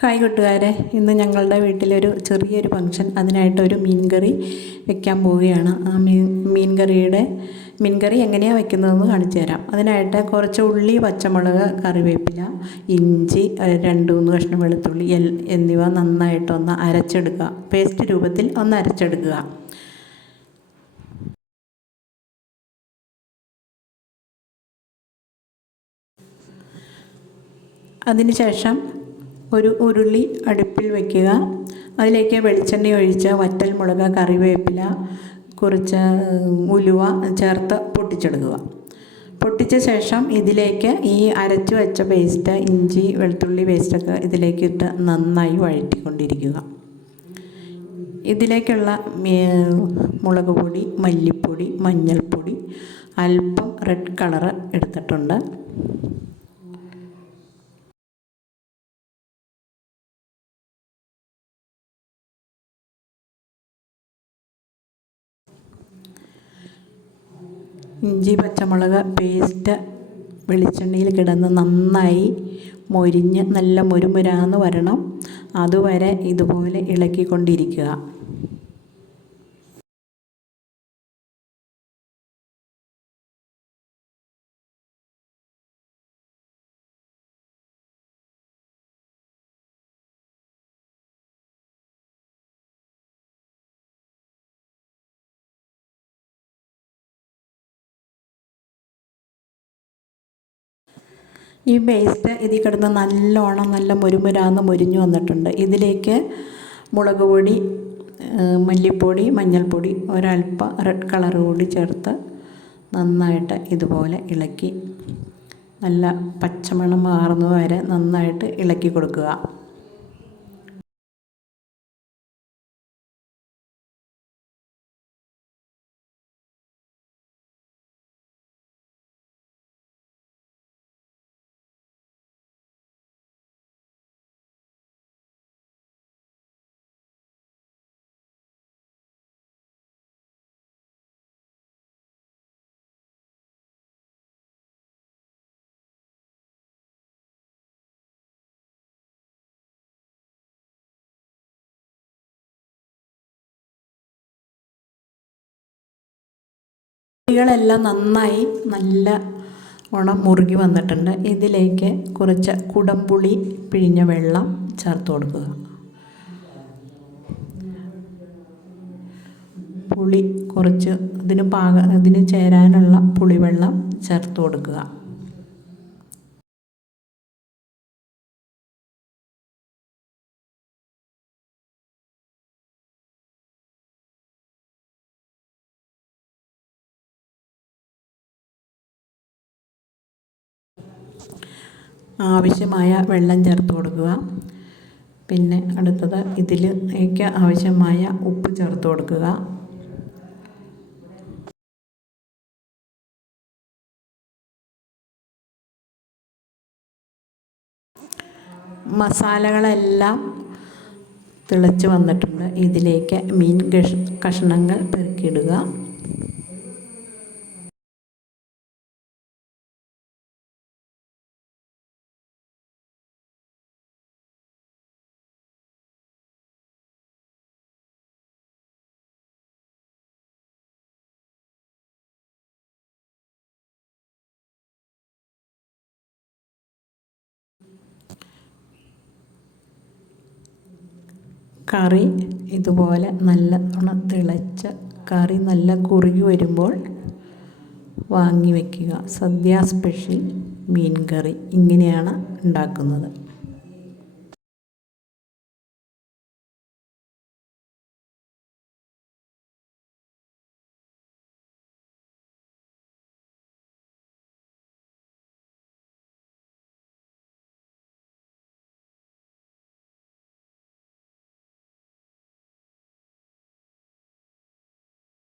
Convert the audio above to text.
Hi കൂട്ടുകാരെ, ഇന്ന് ഞങ്ങളുടെ വീട്ടിലൊരു ചെറിയൊരു ഫംഗ്ഷൻ, അതിനായിട്ടൊരു മീൻ കറി വെക്കാൻ പോവുകയാണ്. ആ മീൻ കറി എങ്ങനെയാണ് വെക്കുന്നതെന്ന് കാണിച്ചു തരാം. അതിനായിട്ട് കുറച്ച് ഉള്ളി, പച്ചമുളക്, കറിവേപ്പില, ഇഞ്ചി, 2-3 കഷ്ണം വെളുത്തുള്ളി എന്നിവ നന്നായിട്ടൊന്ന് അരച്ചെടുക്കുക. പേസ്റ്റ് രൂപത്തിൽ ഒന്ന് അരച്ചെടുക്കുക. അതിനുശേഷം ഒരു ഉരുളി അടുപ്പിൽ വയ്ക്കുക. അതിലേക്ക് വെളിച്ചെണ്ണ ഒഴിച്ച് വറ്റൽമുളക്, കറിവേപ്പില, കുറച്ച് ഉലുവ ചേർത്ത് പൊട്ടിച്ചെടുക്കുക. പൊട്ടിച്ച ശേഷം ഇതിലേക്ക് ഈ അരച്ചു വെച്ച പേസ്റ്റ്, ഇഞ്ചി വെളുത്തുള്ളി പേസ്റ്റൊക്കെ ഇതിലേക്കിട്ട് നന്നായി വഴറ്റിക്കൊണ്ടിരിക്കുക. ഇതിലേക്കുള്ള മുളക് പൊടി, മല്ലിപ്പൊടി, മഞ്ഞൾപ്പൊടി, അല്പം റെഡ് കളറ് എടുത്തിട്ടുണ്ട്. ഇഞ്ചി പച്ചമുളക് പേസ്റ്റ് വെളിച്ചെണ്ണയിൽ കിടന്ന് നന്നായി മൊരിഞ്ഞ് നല്ല മുരുമുരാന്ന് വരണം. അതുവരെ ഇതുപോലെ ഇളക്കിക്കൊണ്ടിരിക്കുക. ഈ പേസ്റ്റ് ഇതിൽ കിടന്ന് നല്ല മുരുമുരാന്ന് മൊരിഞ്ഞു വന്നിട്ടുണ്ട്. ഇതിലേക്ക് മുളക് പൊടി, മല്ലിപ്പൊടി, മഞ്ഞൾപ്പൊടി, ഒരല്പം റെഡ് കളർ കൂടി ചേർത്ത് നന്നായിട്ട് ഇതുപോലെ ഇളക്കി നല്ല പച്ചമണം മാറുന്നത് വരെ നന്നായിട്ട് ഇളക്കി കൊടുക്കുക. പൊടികളെല്ലാം നന്നായി നല്ല മുറുകി വന്നിട്ടുണ്ട്. ഇതിലേക്ക് കുറച്ച് കുടംപുളി പിഴിഞ്ഞ വെള്ളം ചേർത്ത് കൊടുക്കുക. പുളി കുറച്ച് ഇതിന് ചേരാനുള്ള പുളിവെള്ളം ചേർത്ത് കൊടുക്കുക. ആവശ്യമായ വെള്ളം ചേർത്ത് കൊടുക്കുക. പിന്നെ അടുത്തത് ഇതിലേക്ക് ആവശ്യമായ ഉപ്പ് ചേർത്ത് കൊടുക്കുക. മസാലകളെല്ലാം തിളച്ച് വന്നിട്ടുണ്ട്. ഇതിലേക്ക് മീൻ കഷ്ണങ്ങൾ പെറുക്കിയിടുക. കറി ഇതുപോലെ നല്ലോണം തിളച്ച് കറി നല്ല കുറുകി വരുമ്പോൾ വാങ്ങി വയ്ക്കുക. സദ്യ സ്പെഷ്യൽ മീൻ കറി ഇങ്ങനെയാണ് ഉണ്ടാക്കുന്നത്.